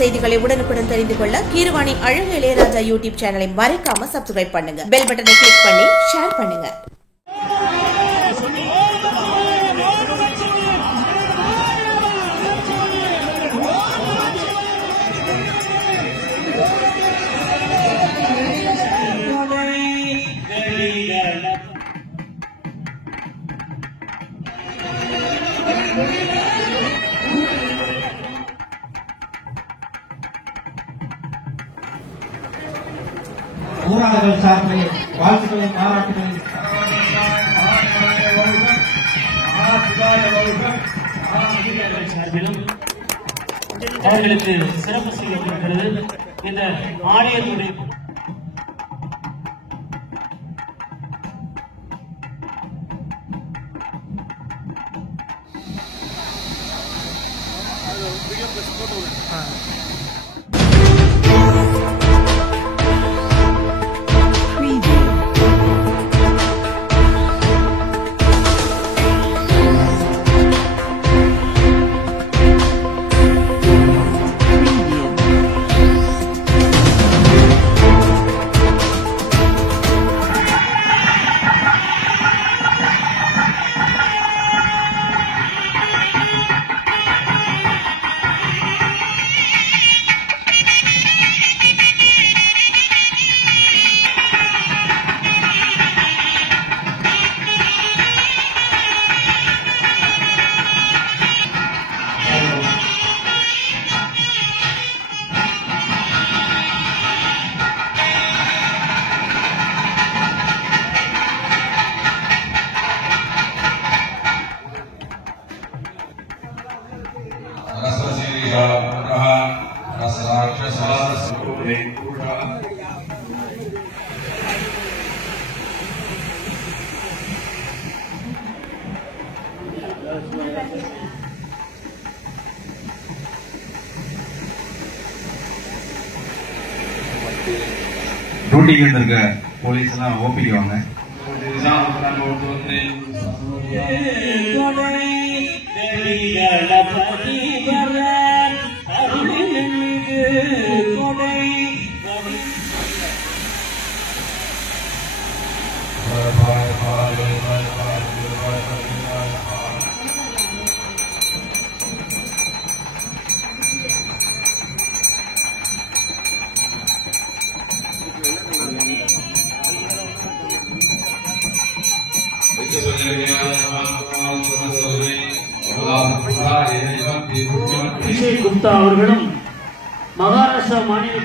செய்திகளை உடனுக்குடன் தெரிந்து கொள்ள கீரவாணி அழகு இளையராஜா யூடியூப் சேனலை மறக்காம சப்ஸ்கிரைப் பண்ணுங்க. பெல் பட்டனை கிளிக் பண்ணி ஷேர் பண்ணுங்க. ஊராளர்கள் சார்பில் வாழ்த்துக்களை பாராட்டுகள். அவர்களுக்கு சிறப்பு செய்யப்படுகிறது. இந்த ஆலயத்துடைய டியூட்டிக்கு வந்திருக்க போலீஸ் எல்லாம் ஓபிக்கு வாங்க. அபிஷேக் குப்தா அவர்களும் மகாராஷ்டிரா மாநில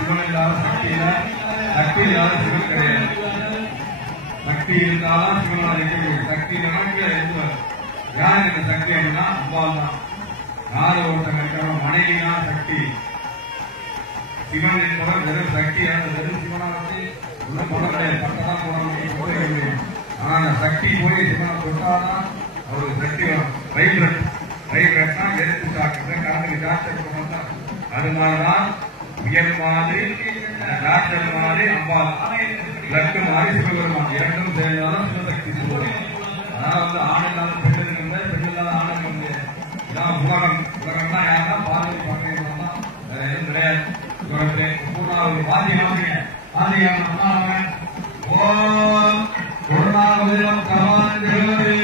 மக்கள் எல்லாரும் சக்தி இல்லாத சிவன் கிடையாது. சக்தி இருந்தாலும் சிவனால சக்தி நமக்கு எழுதுவார். யார் இந்த சக்தி அப்படின்னா அம்பாள் தான். யார் ஒருத்தங்க இருக்கிறோம் மனைவினா சக்தி. சிவன் என்பவர் வெறும் சக்தியான வெறும் சிவனா வந்து உள்ள போட கிடையாது. பட்டதான் போட முடியும். ஆனா அந்த சக்தி போய் சிவனை தொட்டாதான் அவருக்கு சக்தி வரும். வைப்ரட்னா எடுத்து சாக்குறது கலந்து டாக்டர் தான். அதனாலதான் உயர் மாதிரி டாக்டர் மாதிரி அம்பாள் லட்டு மாதிரி சிவபெருமான் இரண்டும் சேர்ந்தாலும் சிவசக்தி சொல்லுவோம். அதனால வந்து ஆணில்லாத பெண்ணுக்கு பெண் இல்லாத ஆணுக்கு முடியாது. இதான் உலகம்னா யாருன்னா பார்வதி பக்கம் தான், வேற எதுவும் கிடையாது. உலகத்திலே பூர்ணாவது பாதியாமீங்க பாதியாம ஓம் பூர்ணாவதிரம் கமான் தேவரே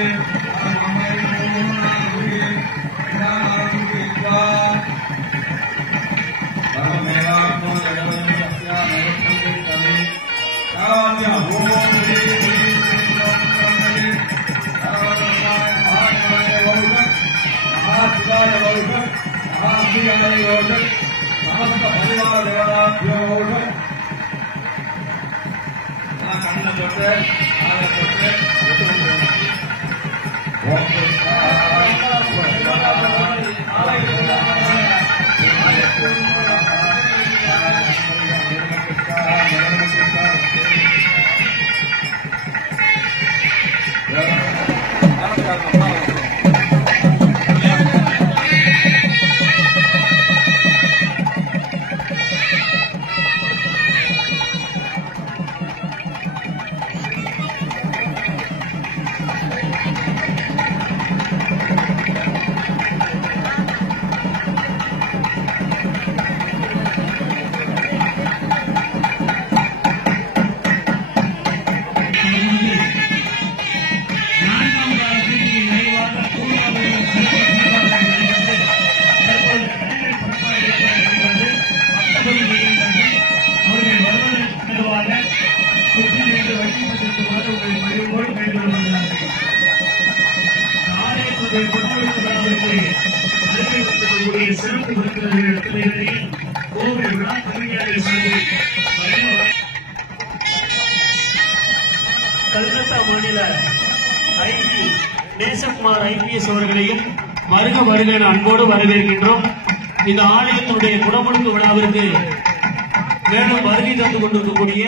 இருக்கக்கூடிய சிறப்பு விருந்தினர்கள் கோவில் விழா கவிஞர்கள் கல்கத்தா மாநில ஐஜி நேசகுமார் IPS அவர்களையும் வருக வருக என அன்போடு வரவேற்கின்றோம். இந்த ஆலயத்தினுடைய குடமுழுக்கு விழாவிற்கு மேலும் வருகை தந்து கொண்டிருக்கக்கூடிய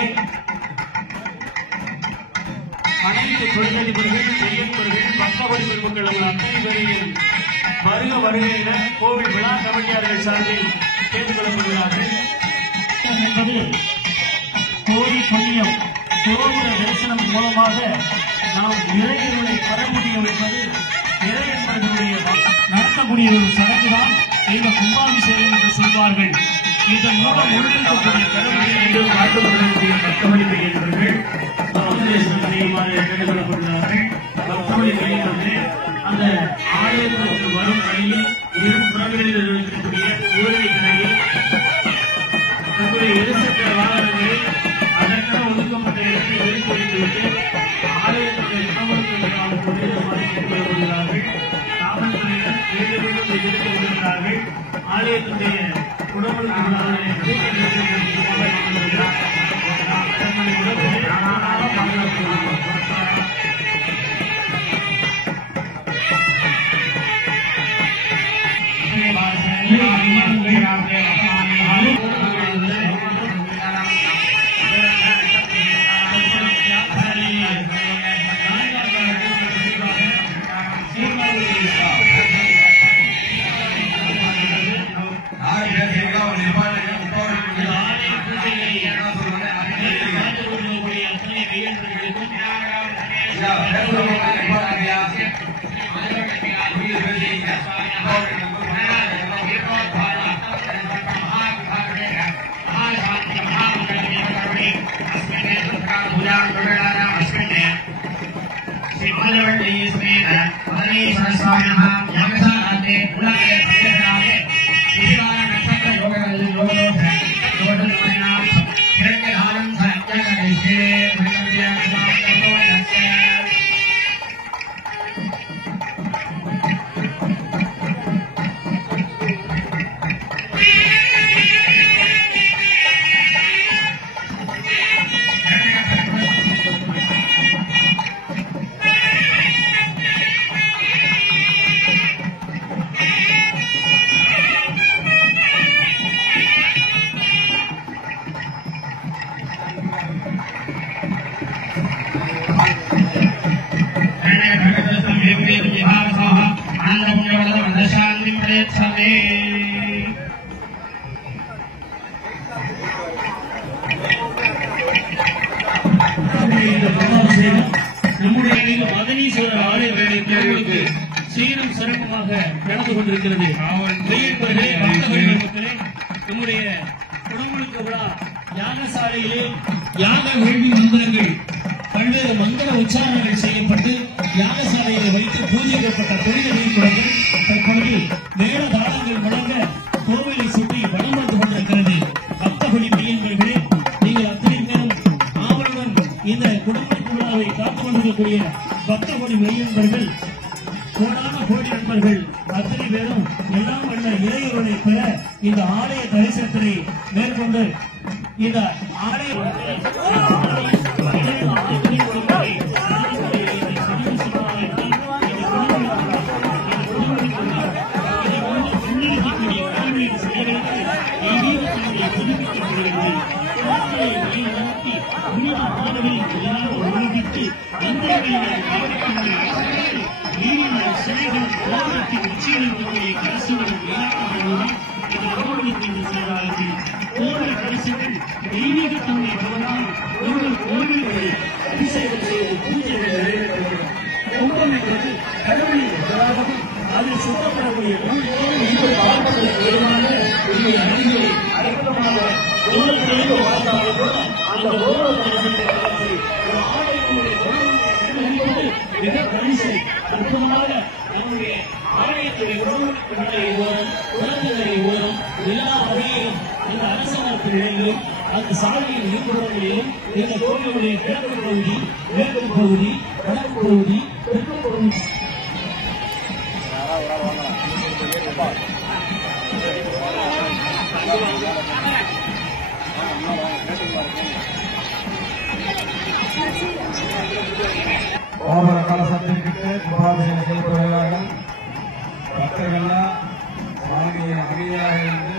அனைத்து தொழிலதிபர்கள், பெரியவர்கள், பக்தவடி மக்கள் அத்தனை பேரையும் வருக வருக என கோவில் விழா கமிட்டியாளர்கள் சார்பில் கேட்டுக் கொள்ளப்படுகிறார்கள். என்பது கோரி புண்ணியம் கோபுர தரிசனம் மூலமாக நாம் இறைவனை பெற முடியும் என்பது இறை என்பதனுடைய நடத்தக்கூடிய ஒரு சடங்குதான் இந்த கும்பாபிஷேகம் என்று சொல்வார்கள். இதன் மூலம் உள்ளிருக்கக்கூடிய கடவுளை என்று காட்டுப்படக்கூடிய பக்தவடி பெரியவர்கள் கேட்டுக் கொள்ளப்படுகிறார்கள். பக்தவடி பெரியவர்கள் அந்த ஆலயத்திற்கு வரும் வழியில் இரு புறங்களில் இருக்கக்கூடிய ஊரடி கடையில் தங்களுடைய இருசக்கர வாகனங்களை அதற்கான ஒதுக்கப்பட்ட இடத்தை ஒதுக்கி வைத்துவிட்டு ஆலயத்தினுடைய குடமுழுக்கு கொண்டிருக்குமாறு கேட்டுக் கொள்ளப்படுகிறார்கள். காவல்துறையினர் மீண்டும் மீண்டும் எதிர்த்து வருகிறார்கள். ஆலயத்தினுடைய குடமுழுக்கு விழாவினை நம்முடைய மதனீஸ்வரர் ஆலய வேலைக்கு சீரும் சிறப்புமாக நடந்து கொண்டிருக்கிறது. நம்முடைய குடமுழுக்கு விழா யாகசாலையிலே யாக வேள்வி மந்திரங்கள் பல்வேறு மந்திர உச்சாரணங்கள் செய்யப்பட்டு யாகசாலையை வைத்து பூஜைக்கப்பட்ட புனித நீர் குடங்கள் தற்போது வேத தாளங்கள் முழங்க கோவிலை சுற்றி வடம் வந்து கொண்டிருக்கிறது. பக்தகுடி மையங்களே, நீங்கள் அத்தனை பேரும் ஆவலுடன் இந்த குடமுழுக்கு விழாவை காத்துக் கொண்டிருக்கக்கூடிய பக்தகுடி மையங்கள் கோடான கோடி நண்பர்கள் அத்தனை பேரும் எல்லாம் வல்ல இறைவனை பெற இந்த ஆலய தரிசனத்தினை மேற்கொண்டு இந்த ஆலய அதில் சுத்தப்படக்கூடிய மிக பரிசு அற்புதமாக நம்முடைய ஆலயத்துடைய உணர்வுகளை ஓரம் எல்லா வகையிலும் இந்த அரசாங்கத்தின் நிலையிலும் அந்த சாலையின் இருபுறங்களிலும் இந்த கோவிலுடைய கிழக்கு பகுதி, மேற்கு பகுதி, வடக்கு பகுதி, தெற்கு பகுதி வரவேற்று கும்பாபிஷேகம் செய்யப்படுகிறார்கள். பக்தர்கள்லாம் சுவாமியை அமைதியாக இருந்து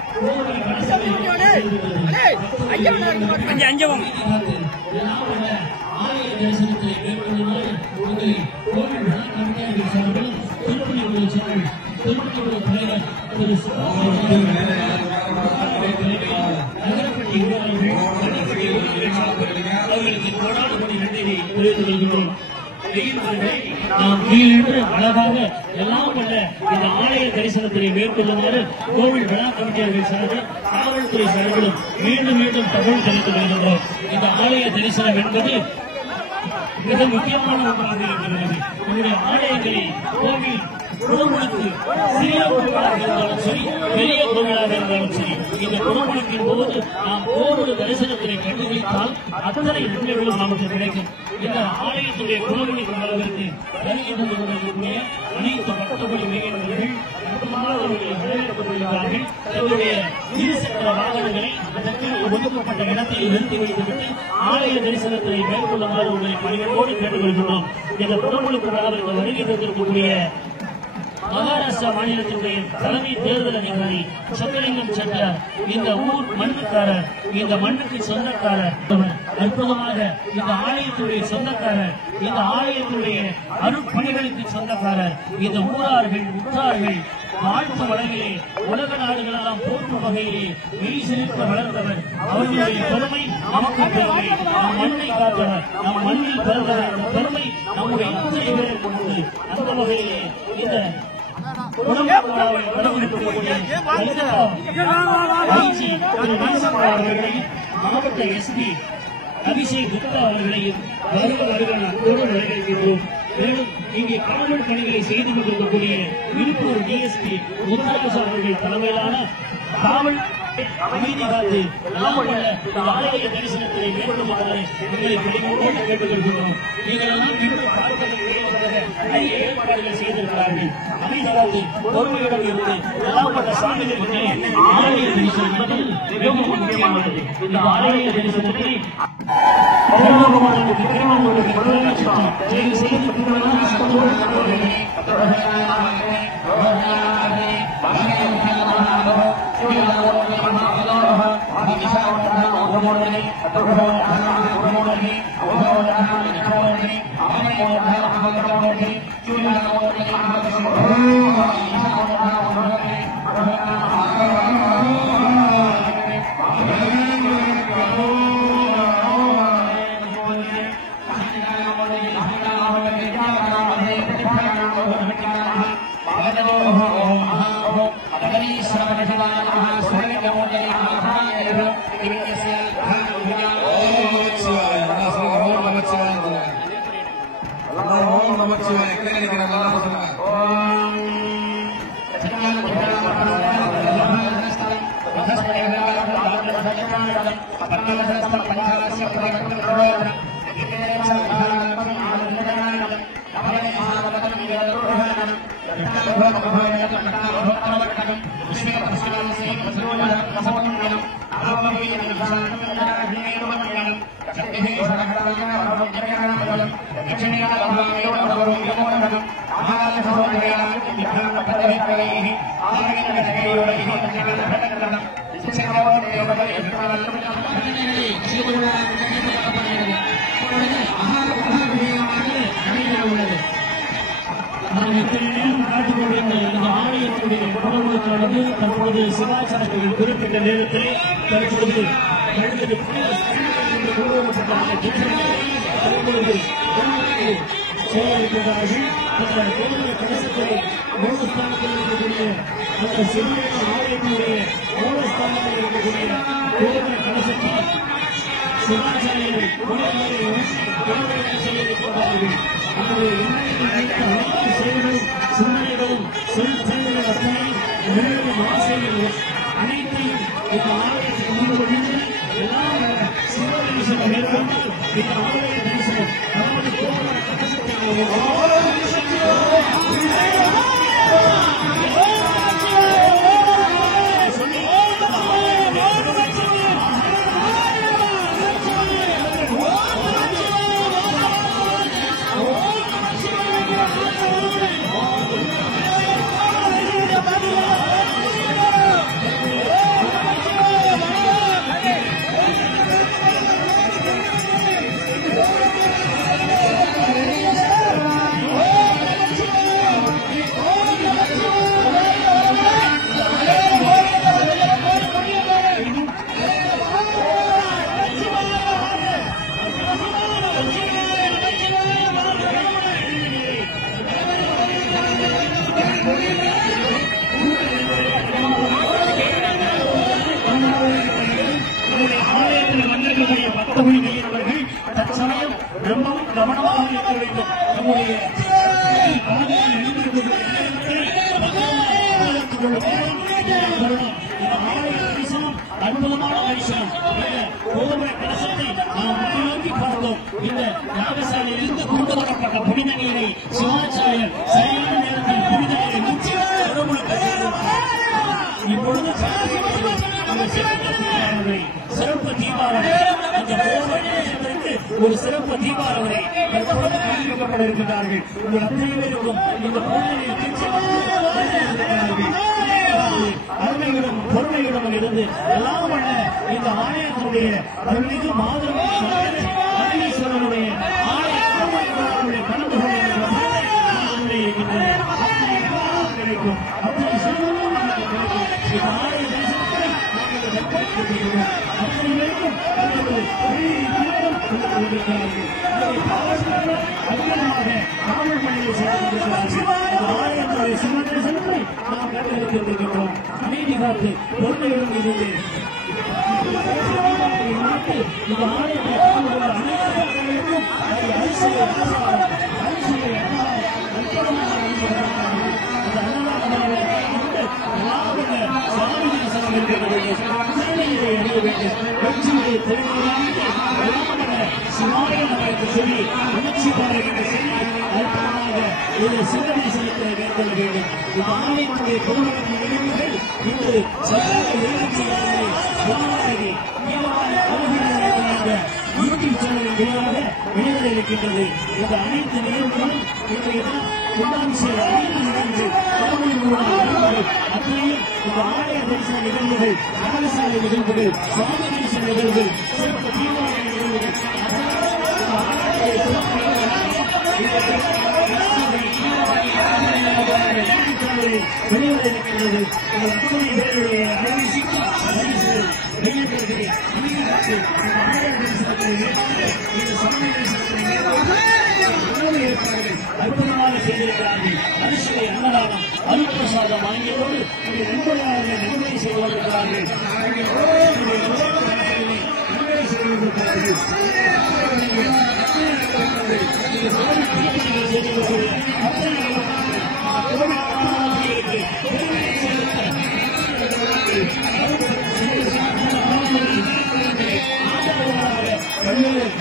ஆலய தரிசனத்தை மேற்கொள்ளுமாறு உங்களை கோவில் விழா கமிட்டியாளர்கள் சார்பிலும் திருப்பணியுடைய செயல் திருப்பணியுடைய தலைவர் திரு நகரப்பட்டி அவர்களுக்கு கோடான கோடி நன்றியை தெரிவித்துக் கொள்கின்றோம். நாம் கீழே அழகாக எல்லாம் கொண்ட இந்த ஆலய தரிசனத்தினை மேற்கொள்ளுமாறு கோவில் விழா கமிட்டியாளர்கள் சார்பில் காவல்துறை சார்பிலும் மீண்டும் மீண்டும் தகவல் தெரிவித்துக் கொள்கின்றோம். இந்த ஆலய தரிசனம் என்பது மிக முக்கியமான ஒன்றாக இருக்கிறது. நம்முடைய ஆலயங்களில் கோவில் குடமுழுக்கு சிறிய கோவிலாக இருந்தாலும் சரி, பெரிய கோவிலாக இருந்தாலும் சரி, இந்த குடமுழுக்கின் போது நாம் ஒவ்வொரு தரிசனத்தினை கண்டுபிடித்தால் அத்தனை நன்மைகளும் நமக்கு கிடைக்கும். இந்த ஆலயத்துடைய குடமுழுக்கு அளவிற்கு வருகின்ற அனைத்து பக்தபடி மேயர்கள் அவர்களை வரவேற்கப்படுகிறார்கள். தங்களுடைய இருசக்கர வாகனங்களை அதற்கு ஒதுக்கப்பட்ட இடத்தில் நிறுத்தி வைத்துவிட்டு ஆலய தரிசனத்தினை மேற்கொள்ளுமாறு உங்களை பணிகளோடு கேட்டுக்கொள்கின்றோம். இந்த குடமுழுக்கு விழாவிற்கு வருகை தந்திருக்கக்கூடிய மகாராஷ்டிரா மாநிலத்தினுடைய தலைமை தேர்தல் அதிகாரி சந்திரலிங்கம் செட்டியார், இந்த ஊர் மண்ணுக்காரர், இந்த மண்ணுக்கு சொந்தக்காரர், அற்புதமாக இந்த ஆலயத்துடைய சொந்தக்காரர், இந்த ஆலயத்துடைய அருட்பணிகளுக்கு சொந்தக்காரர், இந்த ஊரார்கள் உற்றார்கள் வாழ்த்து வழங்கிலே உலக நாடுகளெல்லாம் போற்றும் வகையிலே மெய் சிலிர்க்க வளர்ந்தவர். அவர்களுடைய பெருமை நமக்கு பெருமை. நம் மண்ணை காத்தவர், நம் மண்ணில் பிறந்தவர். அந்த பெருமை நம்முடைய அத்தனை பேருக்கு உண்டு. அந்த வகையிலே இந்த மாவட்ட எஸ்பி அபிஷேக் குப்தா அவர்களையும் வருகிறோடு வரவேற்கின்றோம். மேலும் இங்கே காவல் பணிகளை செய்து கொண்டிருக்கக்கூடிய விழுப்புரம் டிஎஸ்பி முத்தராசு அவர்கள் தலைமையிலான காவல் அமைதி காத்து ஆலய தரிசனத்தினை மேற்கொள்ளுமாறு உங்களை பணிகளோடு கேட்டுக்கொள்கிறோம். நீங்கள் எல்லாம் இன்று பார்ப்பதற்கு ஏற்பாடுகள் செய்திருக்கிறார்கள். அமைதி காத்து பொறுமையுடன் இருந்து எல்லாப்பட்ட சாமிகளுக்கு ஆலய தரிசனம் என்பது மிகவும் முக்கியமானது. இந்த ஆலய தரிசனத்தை தற்போது சிவாச்சாரத்தில் குறிப்பிட்ட நேரத்தில் தற்போது செயல்படுகிறார்கள். அந்த கோவில் கலசத்தை மூலஸ்தானத்தில் இருக்கக்கூடிய அந்த சிவன ஆலயத்தினுடைய மூலஸ்தானத்தில் இருக்கக்கூடிய கோவில் கலசத்தை சிவாச்சாரியர்கள் செய்திருக்கிறார்கள். அவருடைய அனைத்து செயல்களும் சிந்தனைகளும் சொல் செயல்கள் அத்தனை நினைவும் ஆசைகளும் அனைத்தையும் இந்த ஆலயத்துக்கு முன்வந்து எல்லாம் சிவதரிசனம் மேற்கொண்டு இந்த ஆலய தரிசனம் அதாவது கோவில் கலசத்தை கவனமாக இருக்க வேண்டும். நம்முடைய அற்புதமான தரிசனம். கோபுர கலசத்தை நாம் நோக்கி பார்த்தோம். இந்த யாகசாலையிலிருந்து கொண்டு வரப்பட்ட புனித நீரை சிவாச்சாரியர் சரியான நேரத்தில் புனித நீரை முற்றி இப்பொழுது சிறப்பு தீபாவளி அந்த ஒரு சிறப்பு தீபாவளி காண்பிக்கப்பட இருக்கிறார்கள். உங்கள் அத்தனை பேருக்கும் இந்த அருமைகளும் பொறுமைகளும் இருந்து எல்லாம் வல்ல இந்த ஆலயத்தினுடைய அருள்மிகு மாதவீஸ்வரனுடைய ஆலயங்களுடைய கலந்து கிடைக்கும். அப்படி சொல்லுவோம் இந்த ஆலய தேசத்தை அத்தனை பேருக்கும் அதிகமாக காவல் பணியை செய்திருக்கிறார்கள். ஆலயத்துடைய சிவதேசத்தை நாம் கண்டிருக்கின்றோம். அமைதி காத்து பொறுமையுடன் இருந்து இந்த ஆலயத்தை அனைவருக்கும் சொல்லி உணர்ச்சி பாருகின்ற சிவதேசத்தை மேற்கொள்ள வேண்டும். இந்த ஆலயத்துடைய கோவிலின் நிகழ்வுகள் இன்று யூடியூப் சேனலின் மூலமாக வெளியிட இருக்கின்றது. இந்த அனைத்து நிகழ்வுகளும் இன்றைய கும்பாபிஷேக அனைத்து நிகழ்வுகள் அத்தனையும் இந்த ஆலய தரிசன நிகழ்வுகள், யாகசாலை நிகழ்வுகள், சுவாமி தரிசன நிகழ்வுகள், சிறப்பு தீபாவளி நிகழ்வுகள் வெளியிட இருக்கின்றது. அத்தனை பேருடைய அற்புதமாக செய்திருக்கிறார்கள். அரிசியை அன்னதானம் அருட்பிரசாதம் வாங்கியதோடு இங்கே நண்பர்கள் நன்மை செய்து வருகிறார்கள்.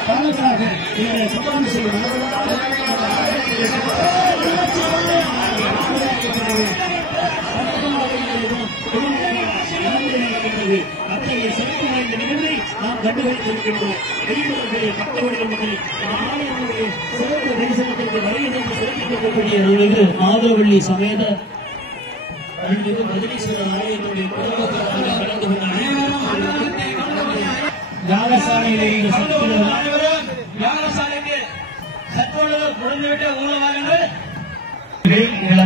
காலத்தாக இதை சுத்தம் செய்யும் அத்தகைய சிறப்பு வாய்ந்த நிகழ்வை நாம் கண்டுபிடித்திருக்கின்றோம். வெளியூர்களில் பக்தர்கள் முதல் ஆலயங்களுடைய சிறப்பு தரிசனத்திற்கு வருகை சிறப்பிக்கக்கூடிய மாதவள்ளி சமேத மதுரீஸ்வரர் ஆலயத்துடைய குடும்பத்திற்கு கலந்து கொண்ட யாகசாலையிலே யாகசாலைக்கு சற்றொழுது குறைந்துவிட்ட ஊழ வாருங்கள்.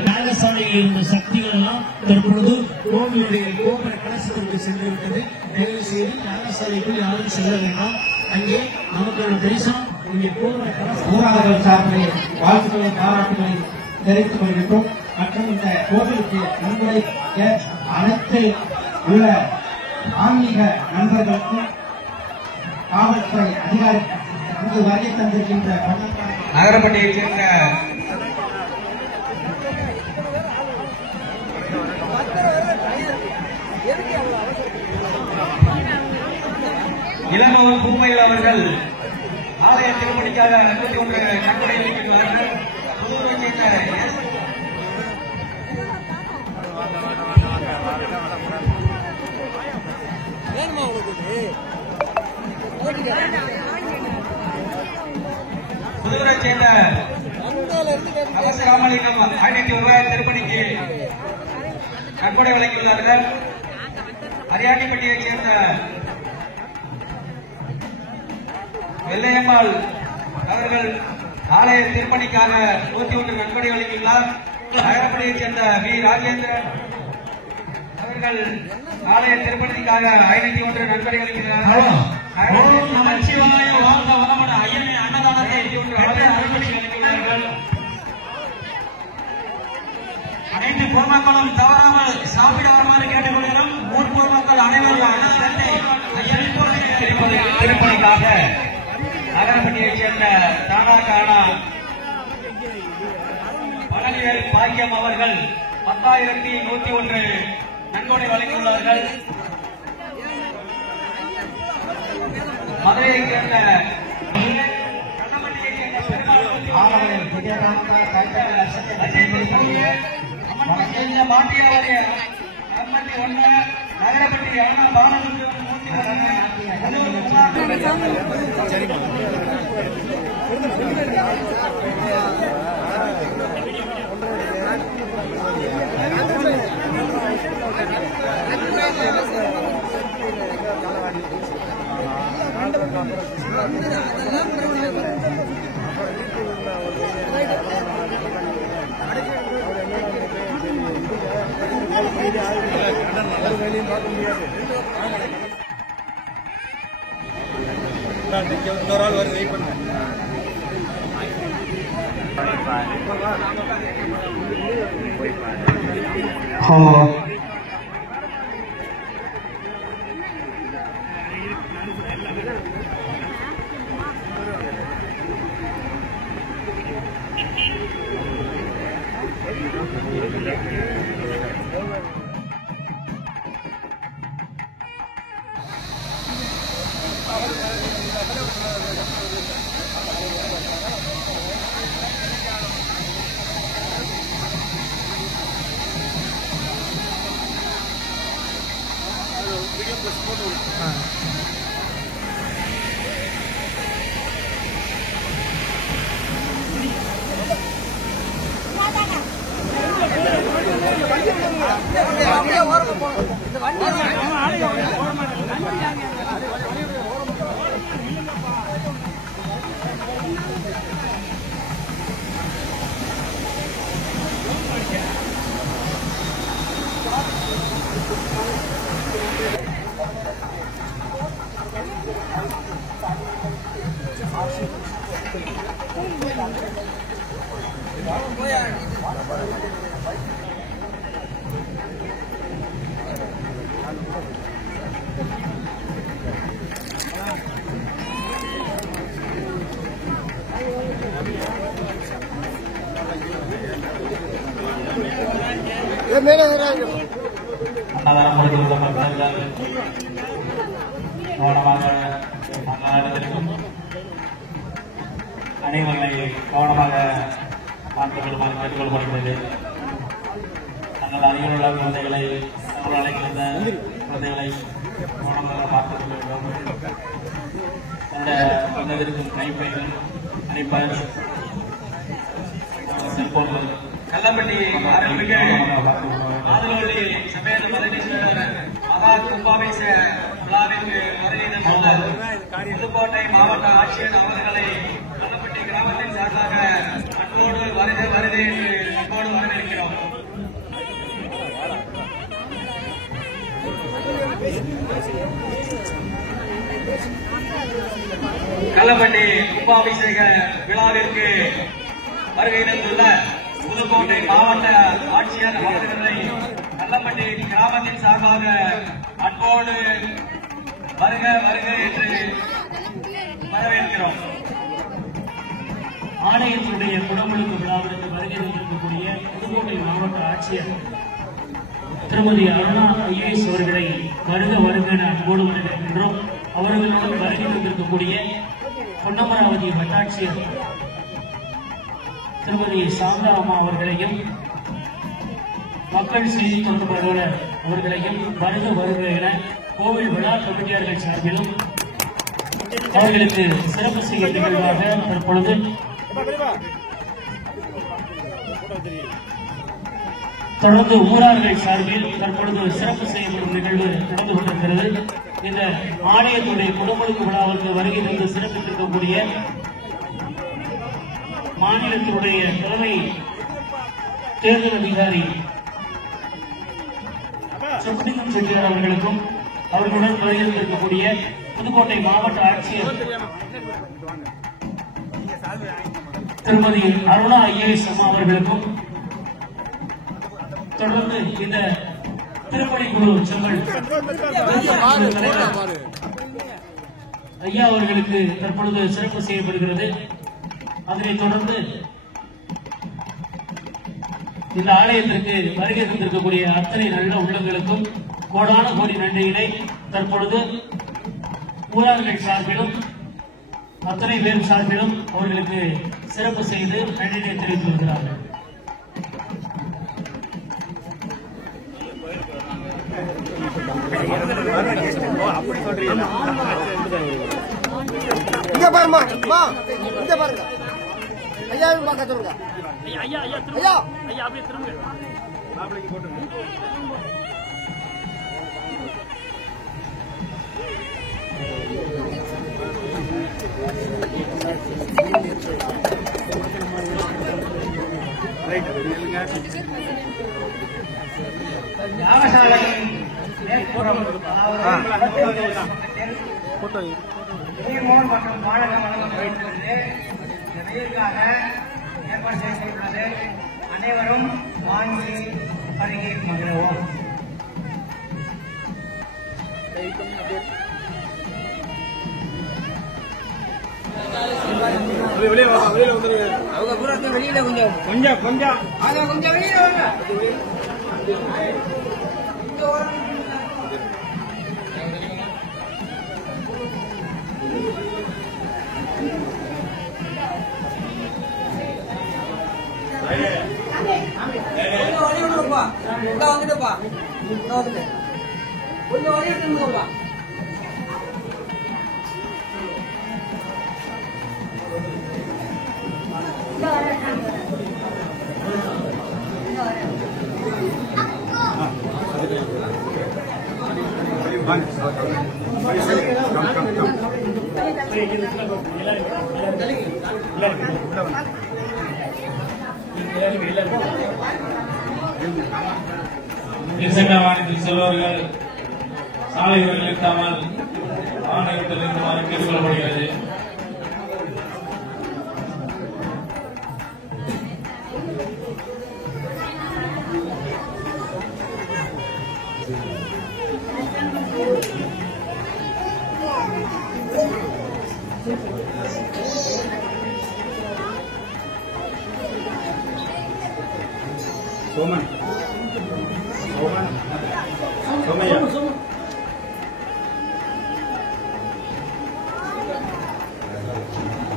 யாகசாலையில் இருந்த சக்திகள் எல்லாம் தற்பொழுது கோவிலுடைய கோபுர கலசத்திற்கு சென்றுவிட்டது. தயவு செய்து யாகசாலைக்குள் யாரும் செல்ல வேண்டாம். அங்கே நமக்கான தரிசனம் இங்கே கோபுர கலசம் ஊராளர்கள் சார்பில் வாழ்த்துக்களை பாராட்டுகளை தெரிவித்துக் கொள்கின்றோம். மற்றும் இந்த கோவிலுக்கு நன்கொடைக்க அனைத்து உள்ள ஆன்மீக நண்பர்களுக்கும் காவல்துறை அதிகாரிகள் இங்கு வருகை தந்திருக்கின்ற நகரப்பட்டியைச் சேர்ந்த இளங்கோவன் பூமையில் அவர்கள் ஆலய திருப்பணிக்காக 21 நன்கொடை அளிக்கின்றார்கள். புதுவையைச் சேர்ந்த புதுவரைச் சேர்ந்த அவசராமலிங்கம் 500 ரூபாய் திருப்பணிக்கு நன்கொடை வழங்கியுள்ளார்கள். அரியாண்டிப்பட்டியைச் சேர்ந்த வெள்ளையம்மாள் அவர்கள் ஆலய திருப்பணிக்காக 101 நன்கொடை வழங்கியுள்ளார். நகரப்பட்டியைச் சேர்ந்த வி ராஜேந்திரன் அவர்கள் ஆலய திருப்பணிக்காக 501 நன்கொடை வழங்கியுள்ளார். நமச்சிவாய வாழ்ந்த வளமட ஐயனை அன்னதானத்தை வழங்கியுள்ளார்கள். அனைத்து பொதுமக்களும் தவறாமல் சாப்பிட வருமாறு கேட்டுக்கொள்கிறோம். ஊர் பொதுமக்கள் அனைவரும் அன்னதானத்தை திருப்பணிக்காக நகரப்பட்டியைச் சேர்ந்த காணா காணா பழனியர் பாக்கியம் அவர்கள் 10,101 நன்கொடை வழங்கியுள்ளார்கள். மதுரையைச் சேர்ந்த ஆனவரின் விஜயகாந்தா கைத்தறி மாட்டியாவரிய 51 நகரப்பட்டி அண்ணா பாலசுப்ரமணியம் இன்னொரு ஆள் வருது, வெயிட் பண்ணுங்க. அன்னதானம் முடிந்திருக்கும் கவனமாக அனைவரை கவனமாக பார்த்துக் கொள்ளுமாறு கேட்டுக்கொள்ளப்படுகிறது. தங்கள் அருகில் உள்ள குழந்தைகளை தங்கள் அழைக்கின்ற குழந்தைகளை கவனமாக பார்த்துக் கொள்ள வேண்டும். இந்த குழந்தைகளுக்கும் கைப்பைகள் அனுப்ப செல்போன்கள் கள்ளப்பட்டி ஆரம்பிக்க ஆதரவள்ளி சமேத பரமேஸ்வரர் மகா கும்பாபிஷ விழாவிற்கு வருகை தந்துள்ள புதுக்கோட்டை மாவட்ட ஆட்சியர் அவர்களை கள்ளப்பட்டி கிராமத்தின் சார்பாக அன்போடு வருகை வருகை என்று அன்போடு வரவேற்கிறோம். கள்ளப்பட்டி கும்பாபிஷேக விழாவிற்கு வருகை தந்துள்ள புதுக்கோட்டை மாவட்ட ஆட்சியர் அவர்களை கள்ளப்பட்டி கிராமத்தின் சார்பாக அன்போடு வருக வருக என்று வரவேற்கிறோம். ஆலயத்தினுடைய குடமுழுக்கு விழாவிற்கு வருகை தந்திருக்கக்கூடிய புதுக்கோட்டை மாவட்ட ஆட்சியர் திருமதி அருணா ஐஏஎஸ் அவர்களை வருக வருக என அன்போடு வரவேற்கின்றோம். அவர்களோடு வருகை தந்திருக்கக்கூடிய பொன்னமராவதி வட்டாட்சியர் திருமதி சாந்தா அம்மா அவர்களையும் மக்கள் செய்தி தொடர்பு அலுவலர் அவர்களையும் வருக வருக என கோவில் விழா கமிட்டியாளர்கள் சார்பிலும் அவர்களுக்கு சிறப்பு செய்ய நிகழ்வாக தற்பொழுது தொடர்ந்து ஊரார்கள் சார்பில் தற்பொழுது சிறப்பு செய்யப்படும் நிகழ்வு நடந்து கொண்டிருக்கிறது. இந்த ஆலயத்துடைய குடமுழுக்கு விழாவிற்கு வருகை தந்து சிறப்பித்திருக்கக்கூடிய மாநிலத்தினுடைய தலைமை தேர்தல் அதிகாரி சுப்ரீம் செட்டியார் அவர்களுக்கும் அவர்களுடன் வருகின்றிருக்கக்கூடிய புதுக்கோட்டை மாவட்ட ஆட்சியர் திருமதி அருணா ஐஏஎஸ் அம்மா அவர்களுக்கும் தொடர்ந்து இந்த திருப்பணி குழு செம்மல் ஐயா அவர்களுக்கு தற்பொழுது சிறப்பு செய்யப்படுகிறது. அதனைத் தொடர்ந்து இந்த ஆலயத்திற்கு வருகை தந்திருக்கக்கூடிய அத்தனை நல்ல உள்ளங்களுக்கும் கோடான கோடி நன்றியினை தற்பொழுது ஊரார்கள் சார்பிலும் அத்தனை பேர் சார்பிலும் அவர்களுக்கு சிறப்பு செய்து நன்றியை தெரிவித்திருக்கிறார்கள். இங்க பாருமா, இங்க பாருங்க. ஐயா பார்க்க சொல்லுங்க. ஐயா ஐயா ஐயா அப்படியே திரும்ப. யாகசாலையின் மேற்புறம் நீர்மோன் மற்றும் பாலகம் வழங்கப்பட்டிருக்கிறது. இந்த வெயிலுக்காக ஏற்பாடு செய்யப்பட்டுள்ளது. அனைவரும் வாங்கி பருகி மகிழவும். வெளியில வந்துருங்க. அவங்க பூரா வெளியில கொஞ்சம் அங்க கொஞ்சம் வெளியில வாங்க. வந்துட்டுப்பா கொஞ்சம் வழி விட்டுப்பா. வாகனத்தில் செல்பவர்கள் சாலைகளில் நிறுத்தாமல் வாகனத்தில் நிறுத்துமாறு கேட்டுக் கொள்ளப்படுகிறது.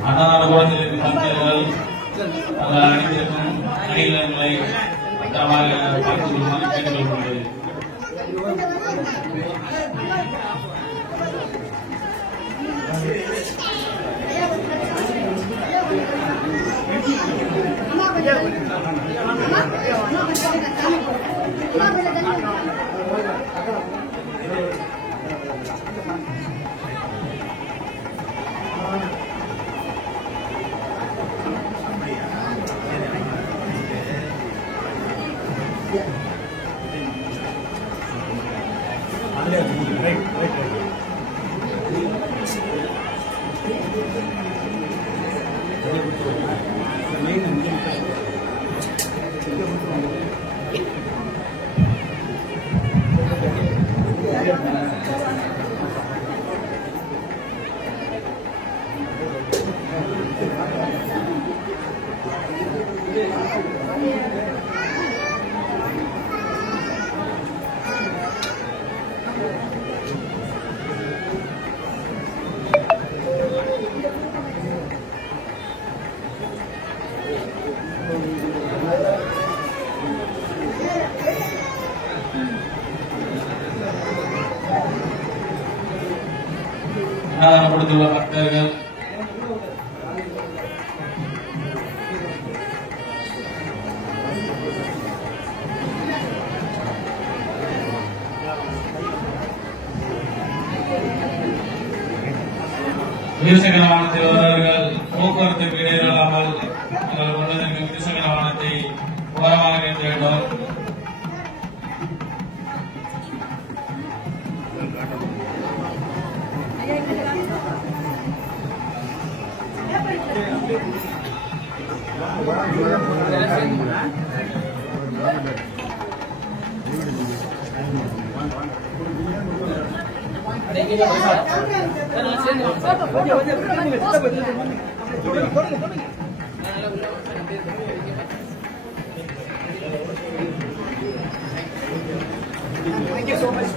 அன்னதான குழந்தைகளுக்கு பக்தர்கள் தங்கள் அனைத்திற்கும் அணிகலன்களை பத்திரமாக பார்த்துக் கொள்ளுமாறு கேட்டுக் கொள்ளப்படுகிறது. கொடுத்துள்ள பக்தர்கள் இருசக்கர வாகனத்தில் வருபவர்கள் போக்குவரத்துக்கு இடையில்லாமல் தங்கள் உள்ளதற்கு இருசக்கர வாகனத்தை ஓரமாக நிறுத்த வேண்டும். Thank you so much.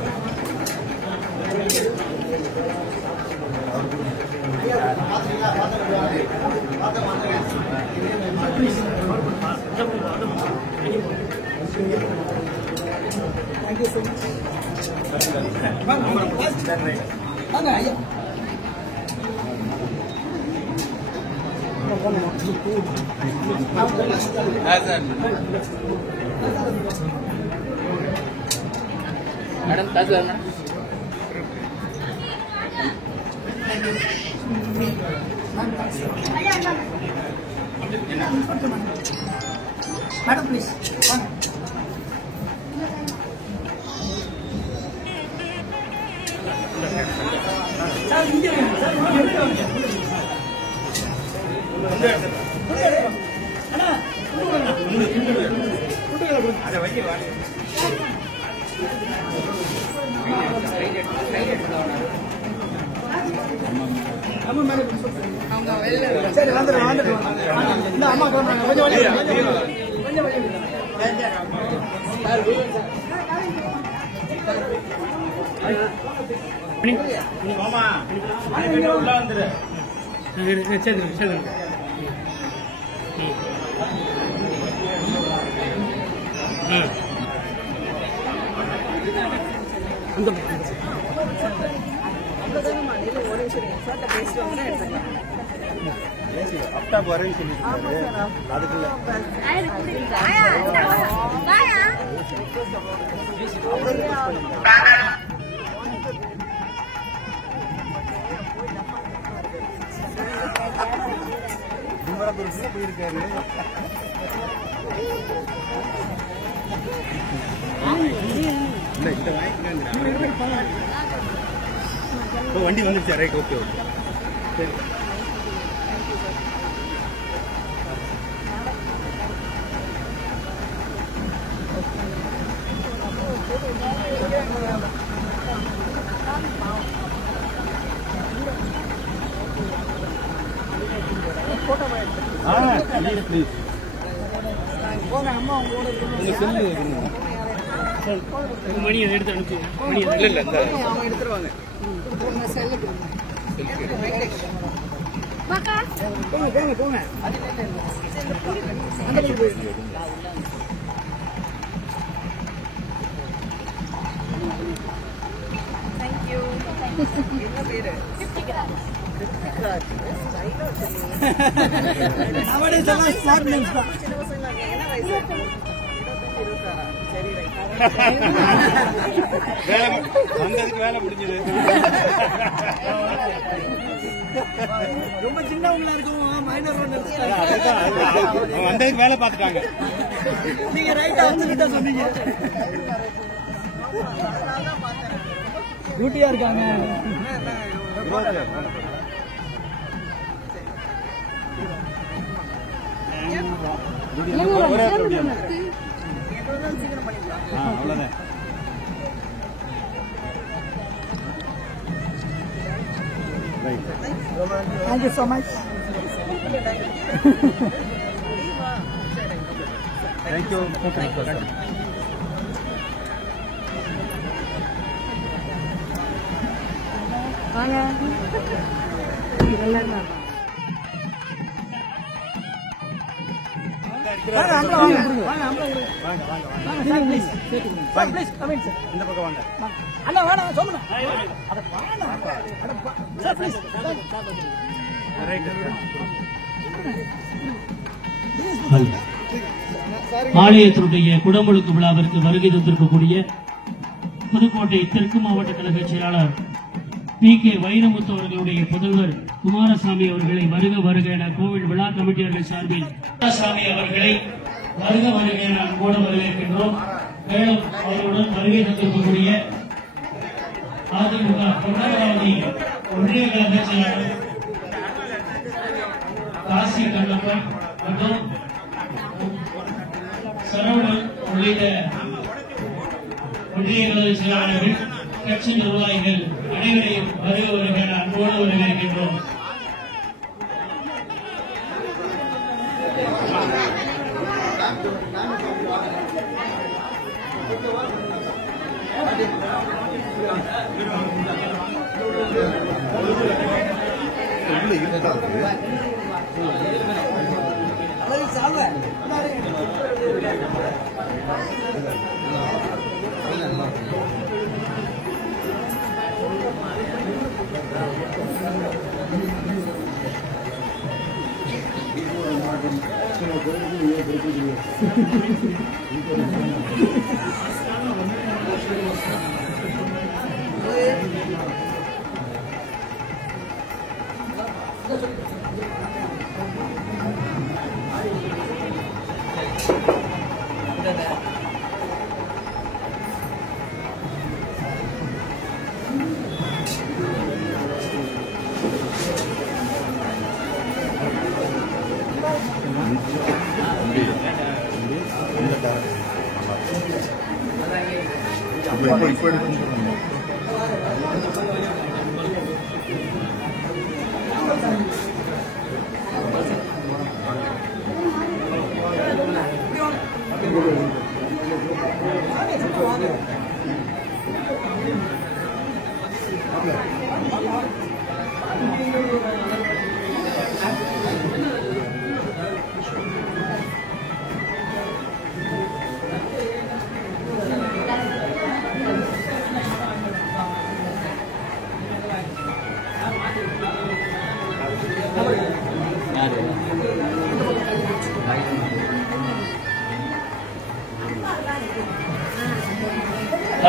Thank you so much. வாங்க ஐயா. மேடம் காசு வேணும் மேடம் ப்ளீஸ் வாங்க. சார் இங்கே சார் அண்ணா அதை வைக்க சரி வந்துட்டு இந்த அம்மா கொஞ்சம் அப்டாப் வரேன்னு சொல்லிட்டு அதுக்குள்ள போயிருக்காரு. வண்டி வந்துருச்சா? ரைட், ஓகே ஓகே சரி. ப்ளீஸ் போங்க அம்மா உங்களோட மணி எடுத்து அனுப்பி மணி இல்லை அவங்க எடுத்துருவாங்க. போங்க போங்க போங்க. அவனே சொன்னா ஸ்மார்ட் நேம்ஸ் தான். வந்ததுக்கு வேலை முடிஞ்சது. ரொம்ப சின்னவங்களா இருக்கும் மைனர் வந்ததுக்கு வேலை பார்த்துட்டாங்க. நீங்க ரைட்டா வந்துட்டா சொன்னீங்க. டியூட்டியா இருக்காங்க. அவ்வளவுதான். Thank you so much. Thank you. வாங்க. இந்த பக்கம் வாங்க. அண்ணா வேணாம் சொல்லுங்க. Sir please. ஆலயத்தினுடைய குடமுழுக்கு விழாவிற்கு வருகை தந்திருக்கக்கூடிய புதுக்கோட்டை தெற்கு மாவட்ட கழக செயலாளர் PK வைரமுத்து அவர்களுடைய புதல்வர் குமாரசாமி அவர்களை வருக வருக என கோவில் விழா கமிட்டியாளர்கள் சார்பில் குமாரசாமி அவர்களை வருக வருக என கூட வரவேற்கின்றோம். மேலும் அவர்களுடன் வருகை தந்திருக்கக்கூடிய அதிமுக பொன்னமராவதி ஒன்றிய கழக செயலாளர் காசி கண்ணப்பன் மற்றும் சரவணன் உள்ளிட்ட ஒன்றிய கழக செயலாளர்கள் கட்சி நிர்வாகிகள் அனைவரையும் வருக வருக என அன்போடு வரவேற்கின்றோம்.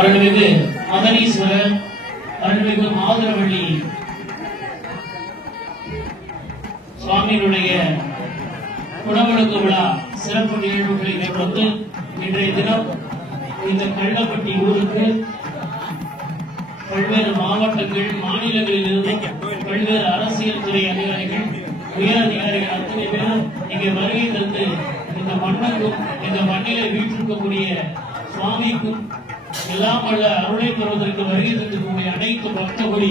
அருள்மிகு மகனீஸ்வரர், அருள்மிகு மாதுரவள்ளி சுவாமியினுடைய குடமுழுக்கு விழா சிறப்பு நிகழ்வுகளை மேற்கொண்டு இன்றைய தினம் இந்த கள்ளப்பட்டி ஊருக்கு பல்வேறு மாவட்டங்கள், மாநிலங்களில் இருந்து பல்வேறு அரசியல் துறை அதிகாரிகள், உயர் அதிகாரிகள் அத்தனை பேரும் இங்கே வருகை தந்து இந்த மண்ணுக்கும் இந்த மண்ணிலே வீற்றிருக்கக்கூடிய சுவாமிக்கும் எல்லாம் வல்ல அருளை பெறுவதற்கு வருகை தந்திருக்கக்கூடிய அனைத்து பக்தகுடி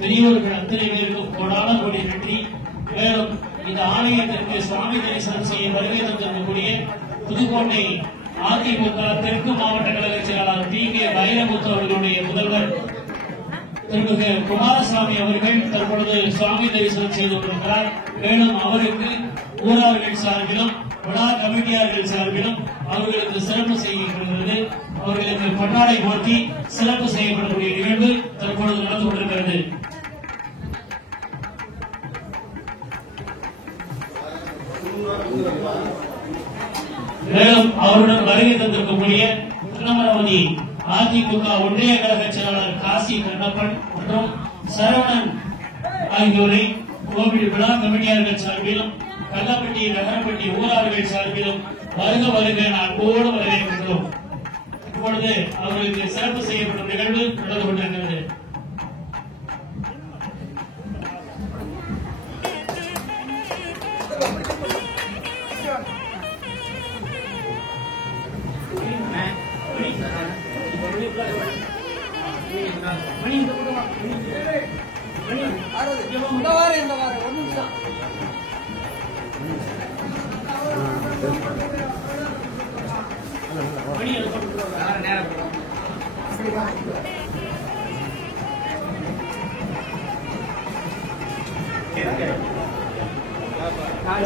பெரியோர்கள் அத்தனை பேருக்கும் கோடான கோடி நன்றி. மேலும் இந்த ஆலயத்திற்கு சுவாமி தரிசனம் செய்ய வருகை தந்திருக்கக்கூடிய புதுக்கோட்டை அதிமுக தெற்கு மாவட்ட கழக செயலாளர் டி கே வைரமுத்து அவர்களுடைய முதல்வர் திருமிகு குமாரசாமி அவர்கள் தற்பொழுது சுவாமி தரிசனம் செய்து கொண்டிருக்கிறார். மேலும் அவருக்கு ஊரார்கள் சார்பிலும் விழா கமிட்டியார்கள் சார்பிலும் அவர்களுக்கு சிறப்பு செய்யப்படுகிறது. அவர்களுக்கு பன்னாடை போர்த்தி சிறப்பு செய்யப்படக்கூடிய நிகழ்வு தற்பொழுது நடந்து கொண்டிருக்கிறது. மேலும் அவருடன் வருகை தந்திருக்கக்கூடிய திருநமரவதி அதிமுக ஒன்றிய கழக செயலாளர் காசி கண்ணப்பன் மற்றும் சரவணன் ஆகியோரை கோவில் விழா கமிட்டியாளர்கள் சார்பிலும் கள்ளப்பட்டி நகரப்பட்டி ஊரார்கள் சார்பிலும் வருக வருக அன்போடு வரவேற்கின்றோம். இப்பொழுது அவர்களுக்கு சிறப்பு செய்யப்படும் நிகழ்வு நடந்து கொண்டிருக்கிறது. இந்த வாரம் ஒரு நிமிஷம்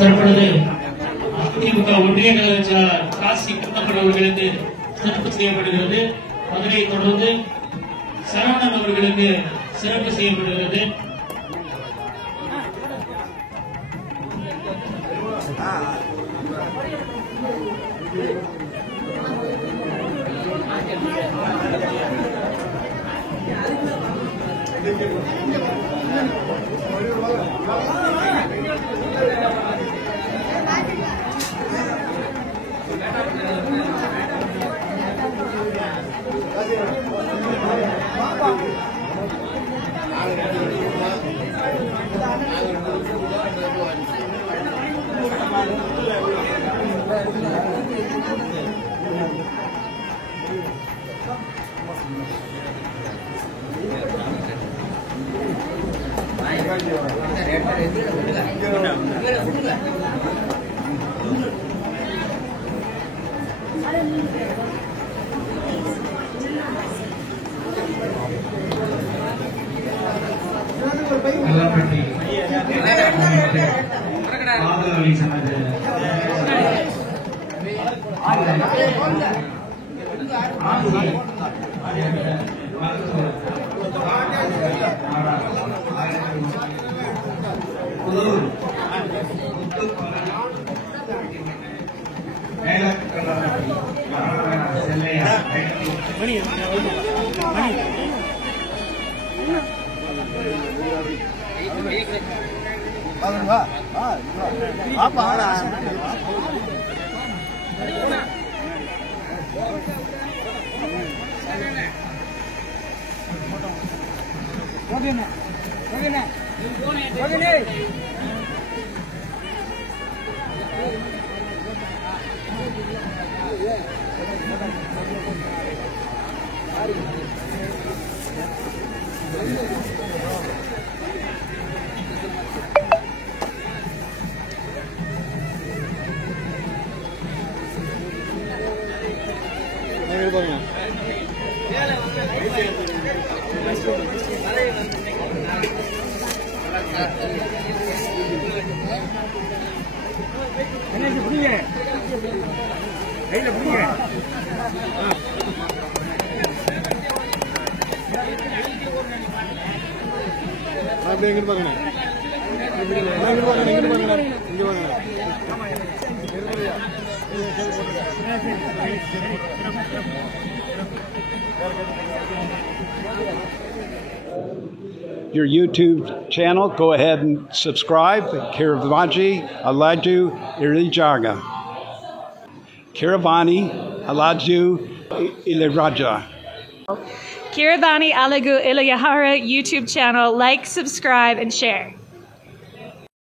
தற்பொழுது அதிமுக ஒன்றிய கழக செயலாளர் காசி கண்ணப்பன் அவர்களுக்கு சிறப்பு செய்யப்படுகிறது. அதனைத் தொடர்ந்து சரவணன் அவர்களுக்கு சிறப்பு செய்யப்படுகிறது. வா பாப்பா அப்படியே பார்க்கணும் இங்க வாங்க your YouTube channel, go ahead and subscribe. Kiravaji Alaju Irijaga. Kiravani Alaju Iliraja. Kiravani Alagu Ilayahara YouTube channel. Like, subscribe, and share.